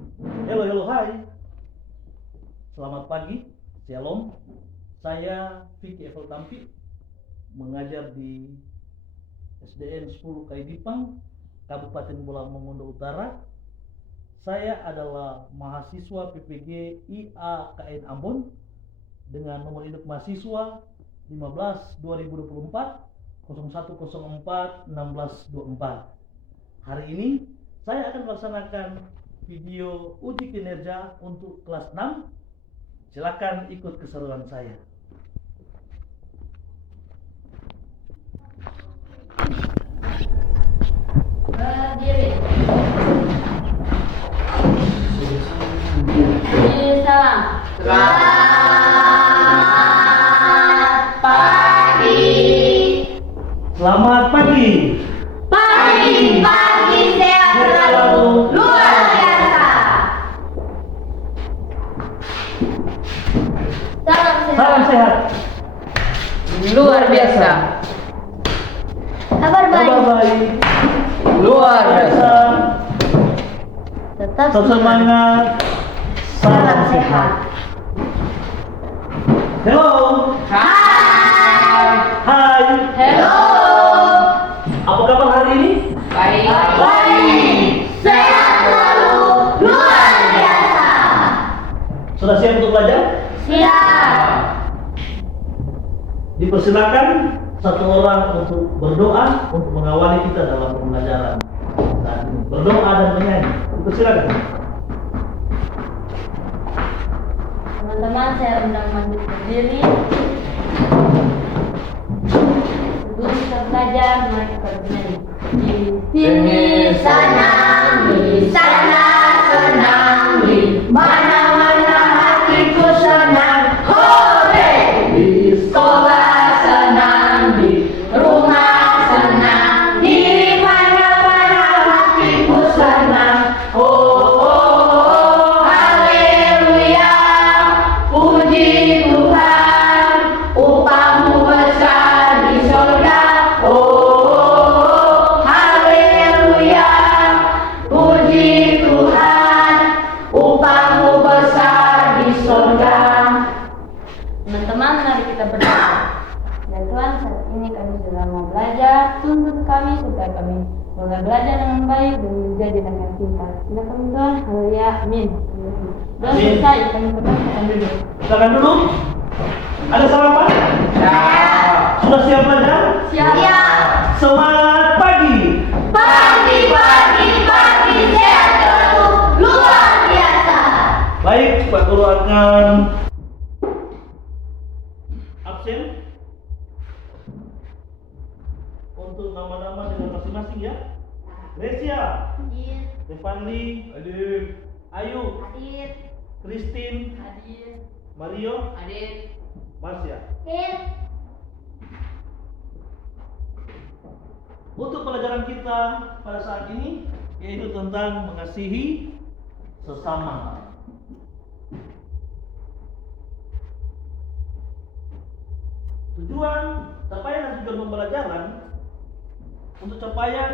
Halo, hai. Selamat pagi, Shalom. Saya Vicky Evel Tampi, mengajar di SDN 10 Kaidipang, Kabupaten Bolang Mongondo Utara. Saya adalah mahasiswa PPG IAKN Ambon dengan nomor induk mahasiswa 15/2024 0104 1624. Hari ini saya akan melaksanakan video uji kinerja untuk kelas 6. Silakan ikut keseruan saya. Berdiri. Salam. Selamat pagi. Selamat pagi. Pagi sehat selalu, luar biasa. Salam sehat. Luar biasa. Kabar baik. Kabar baik. Luar biasa. Tetap Semangat. Salam sehat. Hello. Hai. Hai. Hello. Apa kabar hari ini? Baik. Baik, sehat selalu, luar biasa. Sudah siap untuk belajar? Siap. Dipersilakan satu orang untuk berdoa untuk mengawali kita dalam pembelajaran. Berdoa dan menyanyi. Dipersilakan. Teman-teman, saya undang maju berdiri. Sebelum kita belajar, mari kita bernyanyi. Di sini senang, di sana senang, di mana-mana hatiku senang. Hore! Di sekolah senang, di rumah senang, di mana-mana hatiku senang. Oh, haleluya, puji Tuhan, upahmu besar di surga. Oh, haleluya, puji Tuhan, upahmu besar di surga. Teman-teman, mari kita berdoa. Ya Tuhan, saat ini kami sudah mau belajar, tuntun kami supaya kami boleh belajar dengan baik dan menjadi anak yang pintar. Silakan Tuhan, haleluya, amin. Dan Amin. selesai, kami persilakan dulu. Silakan dulu. Ada sarapan? Siap. Sudah siap belajar? Siap. Semangat pagi. Pagi, sehat selalu, luar biasa. Baik, Pak Guru akan absen untuk nama-nama dengan masing-masing ya. Gresia, Hadir, Stefandi, Hadir. Ayu, hadir, Christine, hadir, Mario, Hadir. Marsya. hadir. Untuk pelajaran kita pada saat ini yaitu tentang mengasihi sesama. Tujuan capaian dan tujuan pembelajaran untuk capaian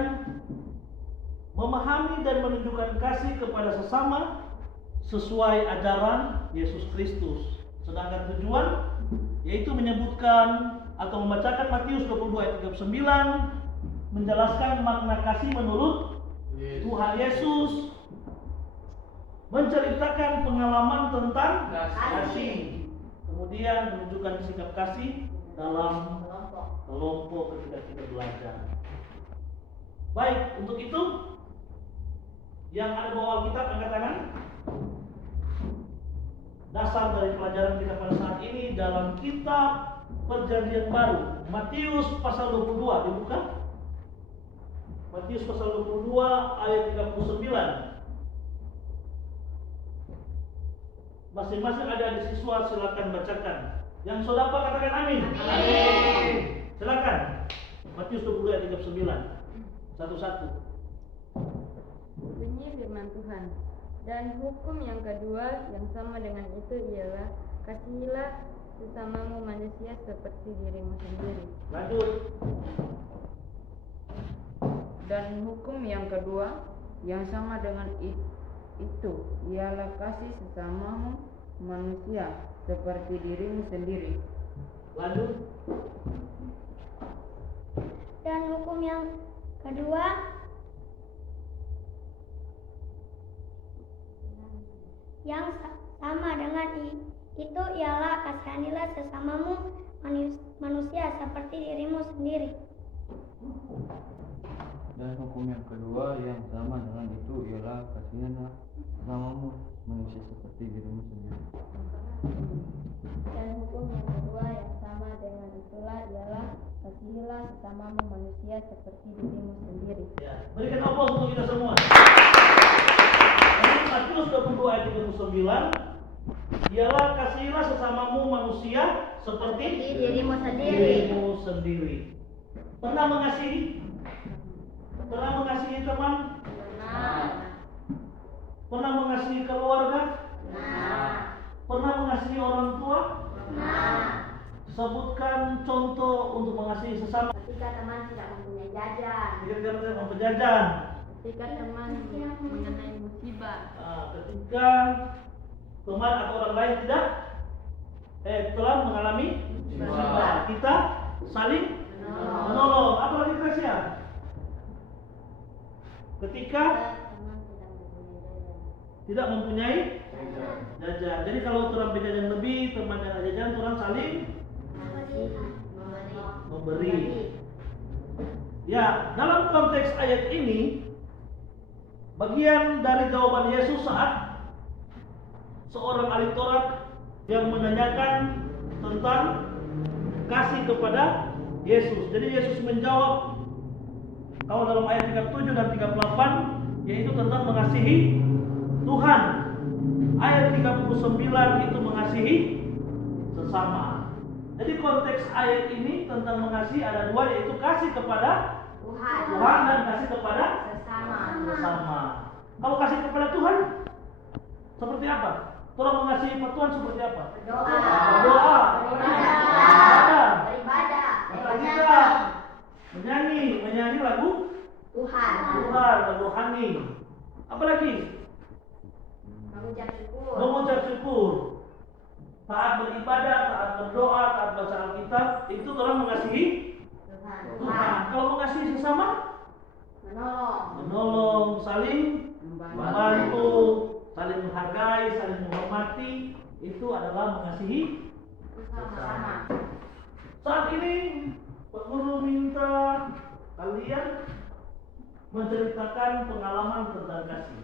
memahami dan menunjukkan kasih kepada sesama sesuai ajaran Yesus Kristus. Sedangkan tujuan yaitu menyebutkan atau membacakan Matius 22 ayat 39, menjelaskan makna kasih menurut Tuhan Yesus, menceritakan pengalaman tentang kasih, kemudian menunjukkan sikap kasih dalam kelompok ketika kita belajar. Baik, untuk itu yang ada bawah Alkitab angkat tangan. Dasar dari pelajaran kita pada saat ini dalam kitab Perjanjian Baru, Matius pasal 22, dibuka. Matius pasal 22 ayat 39. Masing-masing adik-adik siswa silakan bacakan. Yang sudah dapat katakan amin. Amin. Silakan. Matius 22 ayat 39. Satu-satu. Bunyi firman Tuhan. Dan hukum yang kedua yang sama dengan itu ialah kasihilah sesamamu manusia seperti dirimu sendiri. Lanjut. Dan hukum yang kedua yang sama dengan itu ialah kasih sesamamu manusia seperti dirimu sendiri. Lanjut. Dan hukum yang kedua yang sama dengan itu ialah kasihanilah sesamamu manusia seperti dirimu sendiri. Dan hukum yang kedua yang sama dengan itu ialah kasihanlah sesamamu manusia seperti dirimu sendiri. Dan hukum yang kedua yang sama dengan itulah ialah kasihilah sesamamu manusia seperti dirimu sendiri. Ya, berikan aplaus untuk kita semua. Jadi Matius 22 ayat 39 ialah kasihilah sesamamu manusia seperti Dirimu sendiri. dirimu sendiri. Pernah mengasihi? Pernah mengasihi teman? Pernah mengasihi keluarga? Pernah mengasihi orang tua? Sebutkan contoh untuk mengasihi sesama. Ketika teman tidak mempunyai jajan. Jika kita tidak mau berjajan, Ketika teman mengenai musibah, ketika teman atau orang lain tidak telah mengalami musibah, kita saling menolong. Apa lagi Gracia? Ketika teman tidak mempunyai jajan. tidak mempunyai jajan. Jadi kalau orang punya jajan lebih, teman yang ada jajan, orang saling memberi. Ya, dalam konteks ayat ini, bagian dari jawaban Yesus saat seorang ahli Taurat yang menanyakan tentang kasih kepada Yesus. Jadi Yesus menjawab, kalau dalam ayat 37 dan 38, yaitu tentang mengasihi Tuhan. Ayat 39 itu mengasihi sesama. Jadi konteks ayat ini tentang mengasihi ada dua, yaitu kasih kepada Tuhan dan kasih kepada sesama. Kalau kasih kepada Tuhan seperti apa? Orang mengasihi Tuhan seperti apa? Berdoa, beribadah. Maka kita menyanyi lagu Tuhan, lagu rohani. Apalagi? Mengucap syukur. Taat beribadah, taat berdoa, taat baca Alkitab, itu orang mengasihi Tuhan. Kalau mengasihi sesama, menolong, saling membantu, saling menghargai, saling menghormati, itu adalah mengasihi sesama. Saat ini Pak Guru minta kalian menceritakan pengalaman tentang kasih.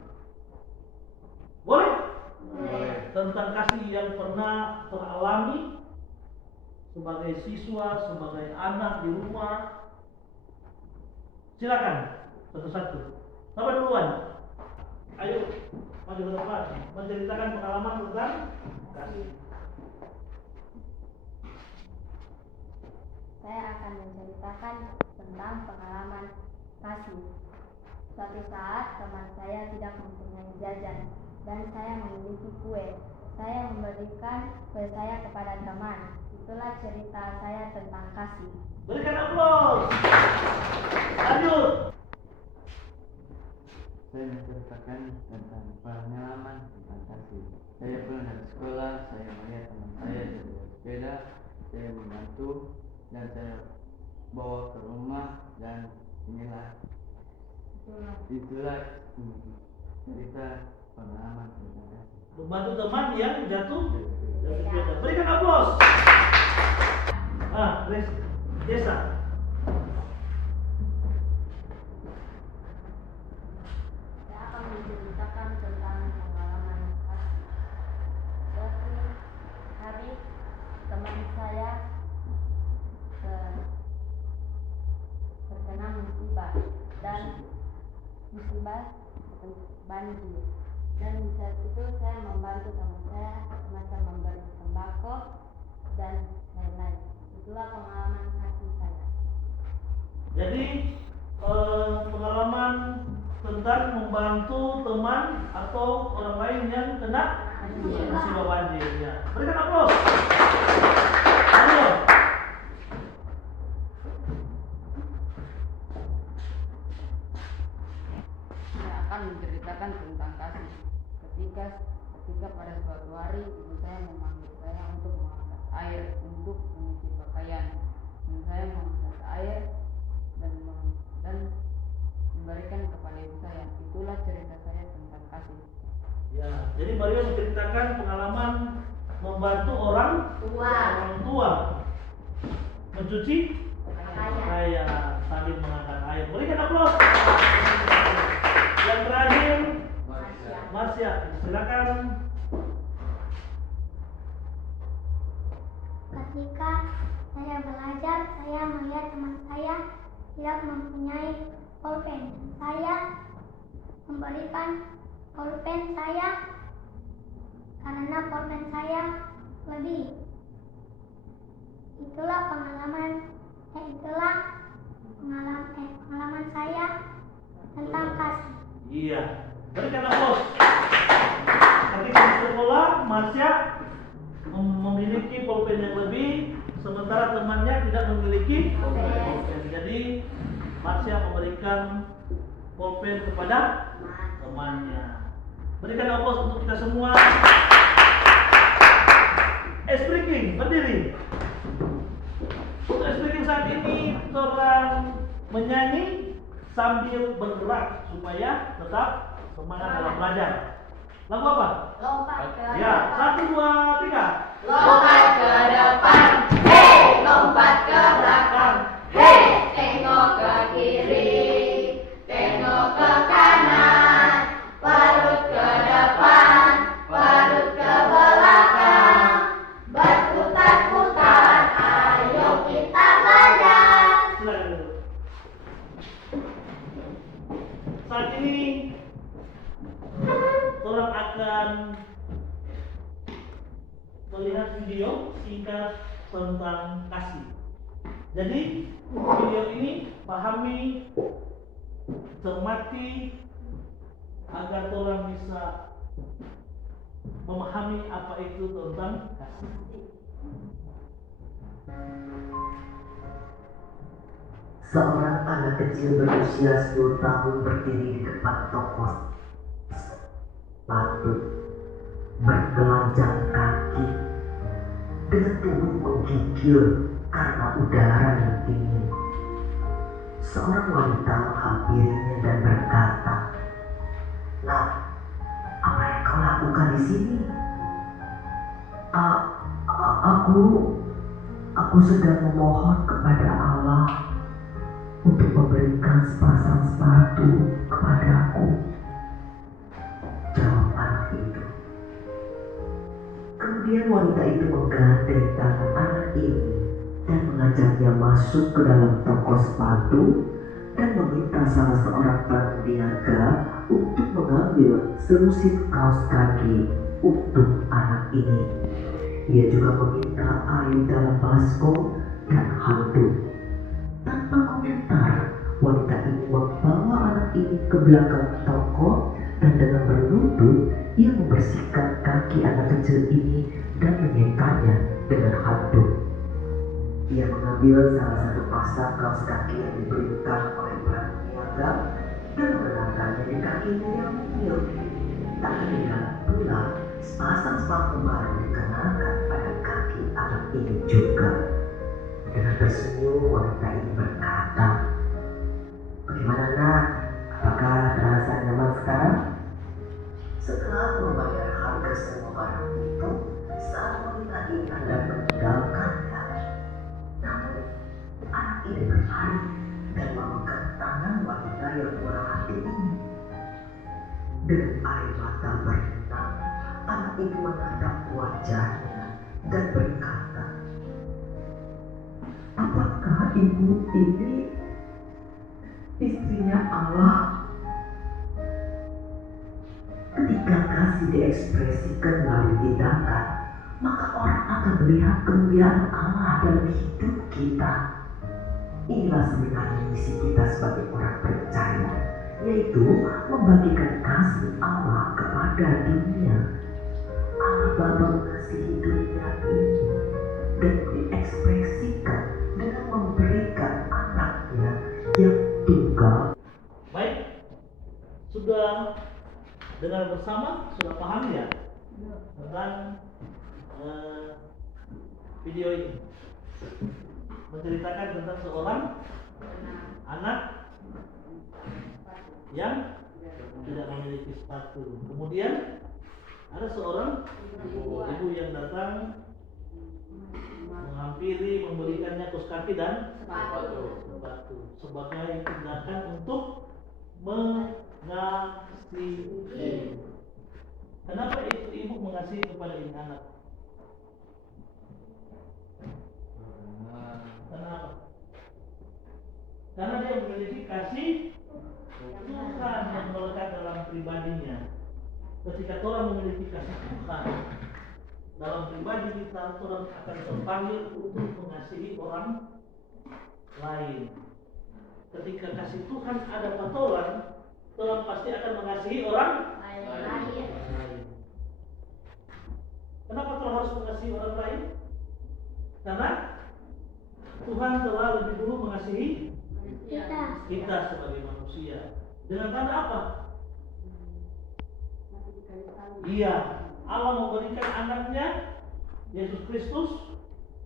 Boleh? Tentang kasih yang pernah teralami sebagai siswa, sebagai anak di rumah. Silakan satu-satu. Siapa duluan? Ayo maju ke depan, menceritakan pengalaman tentang kasih. Saya akan menceritakan tentang pengalaman kasih. Suatu saat teman saya tidak mempunyai jajan dan saya memiliki kue. Saya memberikan kue saya kepada teman. Itulah cerita saya tentang kasih. Berikan aplaus. Lanjut. Saya menceritakan tentang pengalaman tentang kasih. Saya pulang dari sekolah, saya melihat teman saya dari sepeda, saya membantu dan saya bawa ke rumah, dan itulah cerita pengalaman tentang kasih. Membantu teman yang jatuh dari sepeda. Berikan aplaus. Desa. Saya akan menceritakan tentang pengalaman kasih. Suatu hari teman saya terkena musibah dan musibah banjir. Dan di saat itu saya membantu teman saya semacam memberi sembako dan lain-lain. Itulah pengalaman kasih saya. Jadi pengalaman tentang membantu teman atau orang lain yang kena musibah banjir. Ya. Berikan aplaus. Ayo. Saya akan menceritakan tentang kasih. ketika pada suatu hari ibu saya memanggil saya untuk mengangkat air untuk mencuci pakaian, dan saya mengangkat air dan memberikan kepada ibu saya. Itulah cerita saya tentang kasih. Ya, jadi Maria menceritakan pengalaman membantu orang tua mencuci pakaian sambil mengangkat air. Berikan aplaus. Yang terakhir, Marsya, silakan. Ketika saya belajar, saya melihat teman saya tidak mempunyai pulpen. Saya memberikan pulpen saya karena pulpen saya lebih. Itulah pengalaman saya tentang kasih. Iya, berikan aplaus. Ketika di sekolah, Marsya memiliki pulpen yang lebih, sementara temannya tidak memiliki pulpen. Jadi Marsya memberikan pulpen kepada temannya. Berikan aplaus untuk kita semua. Speaking, berdiri. Untuk speaking saat ini, orang menyanyi sambil bergerak supaya tetap semangat dalam belajar. Lagu apa? Lompat ke Ya, 1, 2, 3. Lompat ke depan, hei, lompat ke belakang, hei, tengok ke kiri, tengok ke kanan, parut ke depan, parut ke belakang, berputar-putar, ayo kita belajar. Silakan dulu. Saat ini orang akan melihat video singkat tentang kasih. Jadi video ini pahami, cermati agar orang bisa memahami apa itu tentang kasih. Seorang anak kecil berusia 10 tahun berdiri di depan toko sepatu, bertelanjang kaki, dengan tubuh menggigil karena udara yang dingin. Seorang wanita menghampirinya dan berkata, "Nah, apa yang kau lakukan di sini?" Aku sedang memohon kepada Allah untuk memberikan sepasang sepatu kepadaku, jawab anak itu. Kemudian wanita itu menggandeng tangan anak ini dan mengajaknya masuk ke dalam toko sepatu dan meminta salah seorang peniaga untuk mengambil selusin kaos kaki untuk anak ini. Ia juga meminta air dalam baskom dan handuk. Tanpa komentar, wanita ini membawa anak ini ke belakang toko dan dengan berlutut ia membersihkan kaki anak kecil ini dan menyekanya dengan handuk. Ia mengambil salah satu pasang kaos kaki yang diberikan oleh peniaga dan mengenakannya di kakinya yang mungil. Tak ketinggalan pula sepasang sepatu baru dikenakan pada kaki anak ini juga. Dengan tersenyum, wanita ini berkata, "Bagaimana nak? Apakah terasa nyaman sekarang?" Setelah membayar harga semua barang itu, saat wanita ini hendak meninggalkannya, namun anak ini berlari dan memegang tangan wanita yang murah hati ini. Dengan air mata berlinang, anak itu menatap wajahnya dan berkata, "Apakah ibu ini istrinya Allah?" Ketika kasih diekspresikan melalui tindakan, maka orang akan melihat kemuliaan Allah dalam hidup kita. Inilah sebenarnya misi kita sebagai orang percaya, yaitu membagikan kasih Allah kepada dunia. Allah Bapa mengasihi dunia ini dan diekspresikan dengan memberikan anaknya yang tunggal. Baik, sudah dengar bersama, sudah paham ya tentang video ini. Menceritakan tentang seorang anak yang tidak memiliki sepatu. Kemudian ada seorang ibu yang datang menghampiri, memberikannya kaos kaki dan sepatu sebagai tindakan untuk mengasihi. Kenapa ibu mengasihi kepada ini anak? Kenapa? Karena dia memiliki kasih Tuhan yang melekat dalam pribadinya. Ketika orang memiliki kasih Tuhan dalam pribadi kita, orang akan terpanggil untuk mengasihi orang lain. Ketika kasih Tuhan ada pada orang pasti akan mengasihi orang lain. Kenapa kita harus mengasihi orang lain? Karena Tuhan telah lebih dulu mengasihi kita sebagai manusia. Dengan tanda apa? Iya, Allah memberikan anaknya Yesus Kristus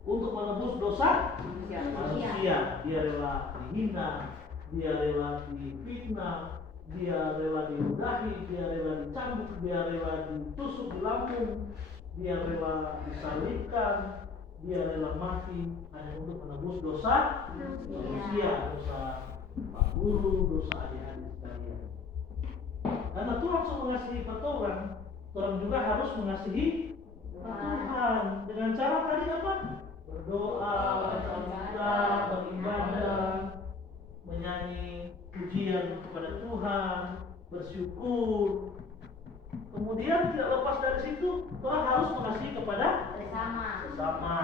untuk menebus dosa manusia. Dia rela dihina, dia rela difitnah, dia rela diludahi, dia rela dicambuk, dia rela ditusuk di lambung, dia rela disalibkan, dia rela mati hanya untuk menebus dosa manusia, dosa Pak Guru, dosa adik-adik sekalian. Karena Tuhan sudah mengasihi orang juga harus mengasihi Tuhan. Dengan cara tadi apa? Berdoa, baca Alkitab, beribadah, menyanyi pujian kepada Tuhan, bersyukur. Kemudian tidak lepas dari situ, Tuhan harus mengasihi kepada sesama.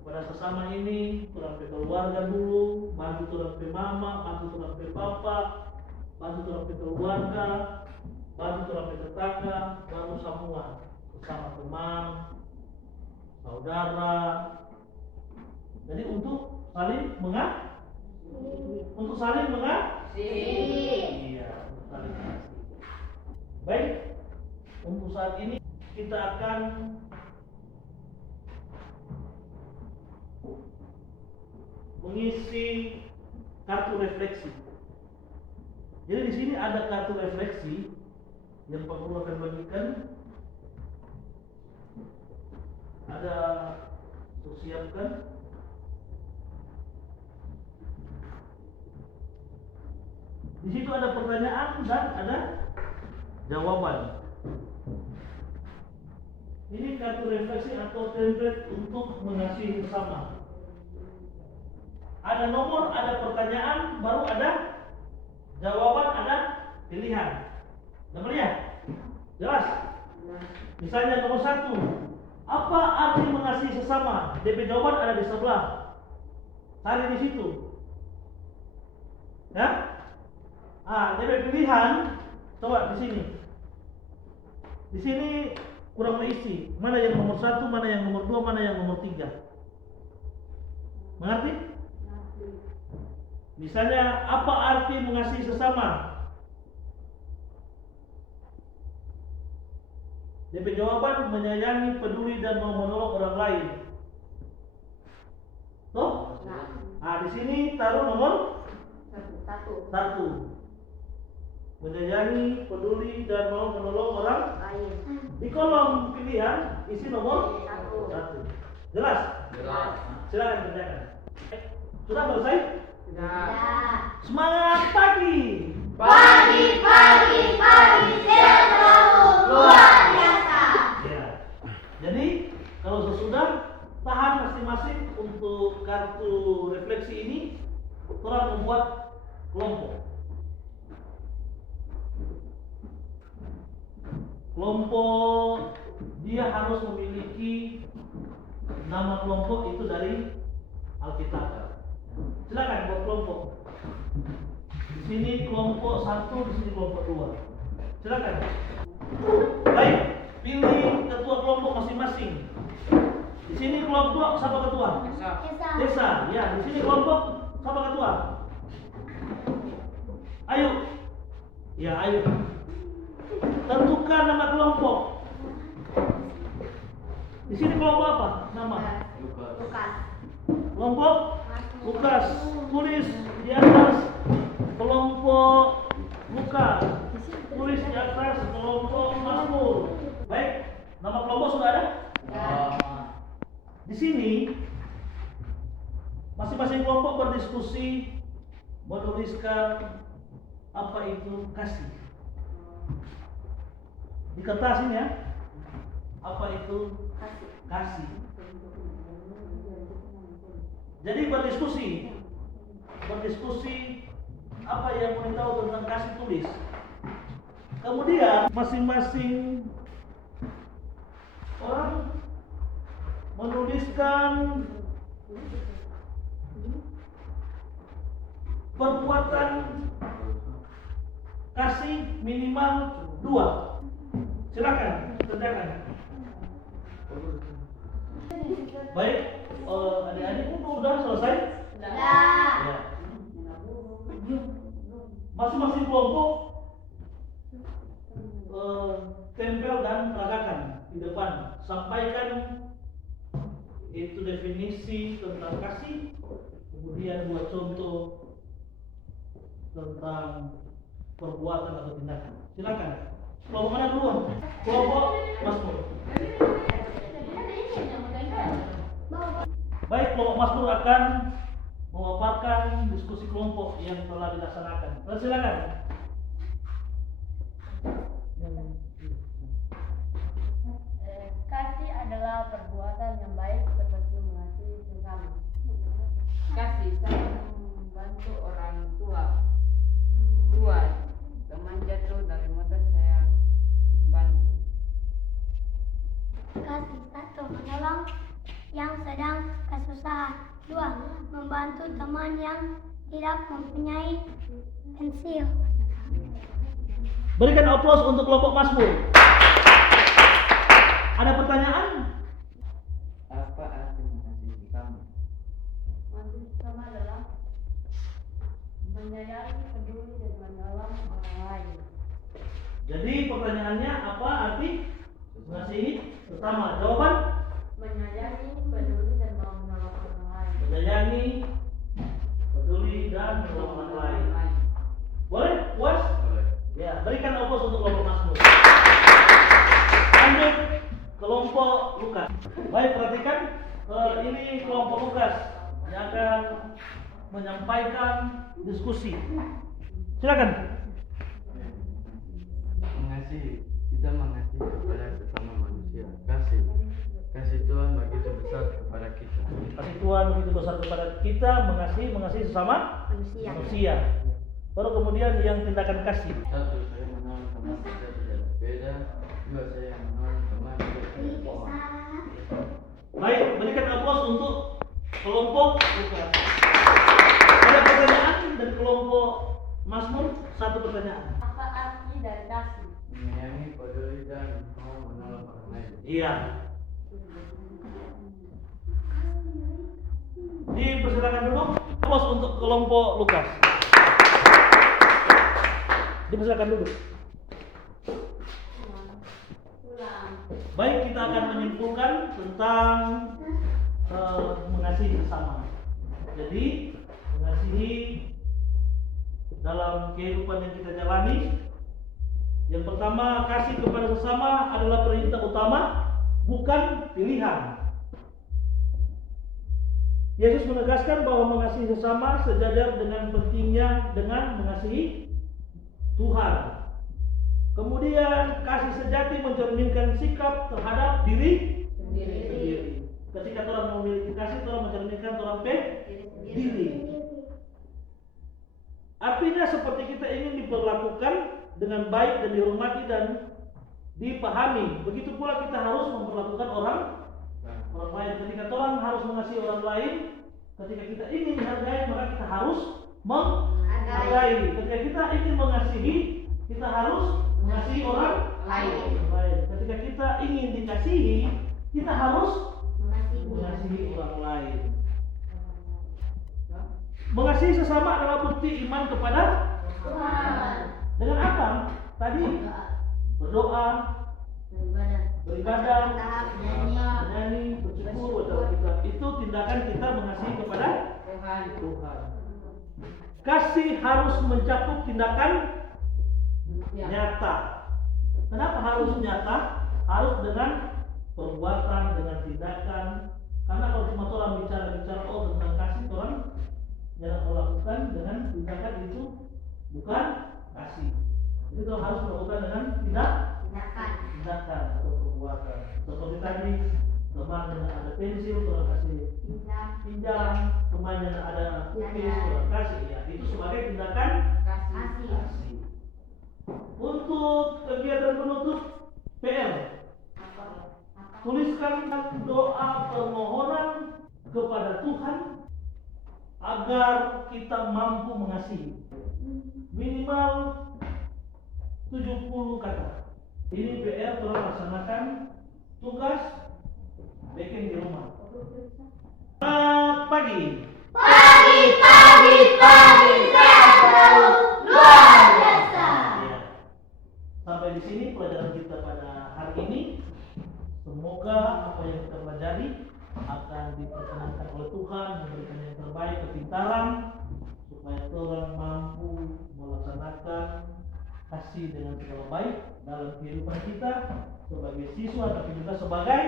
Kepada sesama ini, turang pe keluarga dulu, bantu turang pe mama, bantu turang pe papa, bantu turang pe keluarga, bantu turang pe tetangga, baru semua bersama teman, saudara. Jadi untuk saling mengasihi. Iya, untuk saling mengasihi. Baik, untuk saat ini kita akan mengisi kartu refleksi. Jadi di sini ada kartu refleksi yang Pak Guru akan bagikan. Ada siapkan. Di situ ada pertanyaan dan ada jawaban. Ini kartu refleksi atau template untuk mengasihi sesama. Ada nomor, ada pertanyaan, baru ada jawaban, ada pilihan. Namanya jelas? Misalnya nomor 1, apa arti mengasihi sesama? DP jawaban ada di sebelah. Cari di situ. Ya? DP pilihan coba di sini. Di sini kurang mengisi. Mana yang nomor 1, mana yang nomor 2, mana yang nomor 3. Mengerti? Misalnya, apa arti mengasihi sesama? DP jawaban menyayangi, peduli dan mau menolong orang lain. Tuh? Di sini taruh nomor 1. Menyayangi, peduli dan mau menolong orang lain. Di kolom pilihan isi nomor 1. Jelas? Jelas. Silakan kerjakan. Sudah selesai? Sudah. Semangat pagi. Pagi sehat selalu luar biasa. Ya. Jadi kalau sesudah tahan masing-masing untuk kartu refleksi ini, orang membuat kelompok. Kelompok dia harus memiliki nama kelompok itu dari Alkitab. Silakan buat kelompok. Di sini kelompok 1, di sini kelompok 2. Silakan. Baik, pilih ketua kelompok masing-masing. Di sini kelompok siapa ketua? Desa. Ya, di sini kelompok siapa ketua? Ayo. Ya, ayo. Tentukan nama kelompok. Di sini kelompok apa? Nama. Lukas. Kelompok Lukas. Tulis di atas kelompok Lukas. Tulis di atas kelompok Mazmur. Baik, nama kelompok sudah ada? Di sini masing-masing kelompok berdiskusi menuliskan apa itu kasih. Di kertas ini ya. Apa itu kasih? Jadi berdiskusi apa yang mau tahu tentang kasih, tulis. Kemudian masing-masing orang menuliskan perbuatan kasih minimal 2. Silakan kerjakan. Baik, adik-adik sudah selesai? Ya. Masing-masing kelompok tempel dan ragakan di depan. Sampaikan itu definisi tentang kasih, kemudian buat contoh tentang perbuatan atau tindakan. Silakan. Kelompok mana duluan? Kelompok Mazmur. Baik, kelompok Mazmur akan memaparkan diskusi kelompok yang telah dilaksanakan. Silakan. Kasih adalah perbuatan yang baik seperti mengasihi sesama. Kasih saya membantu orang tua. 2. Teman jatuh dari motor saya membantu. Kasih 1. Menolong yang sedang kesusahan. 2. Membantu teman yang tidak mempunyai pensil. Berikan aplaus untuk kelompok Mazmur. Ada pertanyaan? Apa arti mengasihi sesama? Mengasihi sesama adalah menyayangi, peduli, dan menolong orang lain. Jadi pertanyaannya apa arti mengasihi sesama? Jawaban? Menyayangi, peduli, dan menolong orang lain. Menyayangi, peduli, dan menolong orang lain. Boleh? Puas? Boleh. Ya, berikan aplaus untuk kelompok Mazmur. Lanjut kelompok Lukas. Baik, perhatikan ini kelompok Lukas yang akan menyampaikan diskusi. Silakan. Mengasihi, kita mengasihi kepada sesama manusia. Kasih Tuhan begitu besar kepada kita. Kasih Tuhan begitu besar kepada kita, mengasihi sesama manusia. Baru kemudian yang tindakan kasih. 1. Saya menolong teman kita tidak berbeda. 2. Saya menolong teman tidak pohon. Baik, berikan aplaus untuk kelompok Lukas. Ada pertanyaan dari kelompok Mazmur? 1 pertanyaan. Apa arti dari kasih? Menyayangi, peduli, dan mau menolong orang lain. Iya. Dipersilakan duduk. Aplaus untuk kelompok Lukas. Dipersilakan duduk. Baik, kita akan menyimpulkan tentang mengasihi sesama. Jadi, mengasihi dalam kehidupan yang kita jalani. Yang pertama, kasih kepada sesama adalah perintah utama, bukan pilihan. Yesus menegaskan bahwa mengasihi sesama sejajar dengan pentingnya dengan mengasihi Tuhan. Kemudian kasih sejati mencerminkan sikap terhadap diri sendiri. Ketika orang memiliki kasih, orang mencerminkan orang diri. Artinya seperti kita ingin diperlakukan dengan baik dan dihormati dan dipahami. Begitu pula kita harus memperlakukan orang lain. Ketika orang harus mengasihi orang lain, ketika kita ingin dihargai, maka kita harus menghargai. Ketika kita ingin mengasihi, kita harus mengasihi orang lain. Ketika kita ingin dikasihi, kita harus mengasihi orang lain. Mengasihi sesama adalah bukti iman kepada Tuhan. Dengan apa? Tadi berdoa, beribadah, nyanyi. menyanyi, bersyukur, baca kita. Itu tindakan kita mengasihi kepada Tuhan. Tuhan. Kasih harus mencakup tindakan Ya. nyata. Kenapa harus nyata? Harus dengan perbuatan, dengan tindakan. Karena kalau cuma orang bicara-bicara tentang kasih, orang jangan melakukan dengan tindakan itu bukan kasih. Jadi kita harus melakukan dengan tindakan atau perbuatan. Seperti tadi, teman yang ada pensil, orang kasih pinjam, teman yang ada cookies, orang kasih. Ya, itu sebagai tindakan kasih. Untuk kegiatan penutup PR, tuliskan doa permohonan kepada Tuhan agar kita mampu mengasihi. Minimal 70 kata. Ini PR telah laksanakan tugas bikin di rumah. Selamat pagi. Pagi, saya selalu luar biasa. Ya. Sampai di sini pelajaran kita pada hari ini. Semoga apa yang kita pelajari akan diperkenankan oleh Tuhan, memberikan yang terbaik, kepintaran, supaya orang mampu melaksanakan kasih dengan segala baik dalam kehidupan kita sebagai siswa, tapi juga sebagai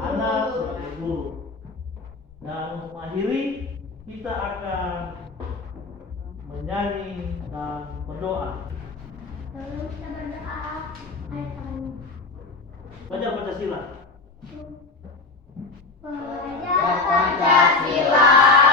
anak, sebagai guru. Dan untuk mengakhiri, kita akan menyanyi dan berdoa. Lalu kita berdoa. Ayat tangannya. Pelajar Pancasila. Pelajar Pancasila.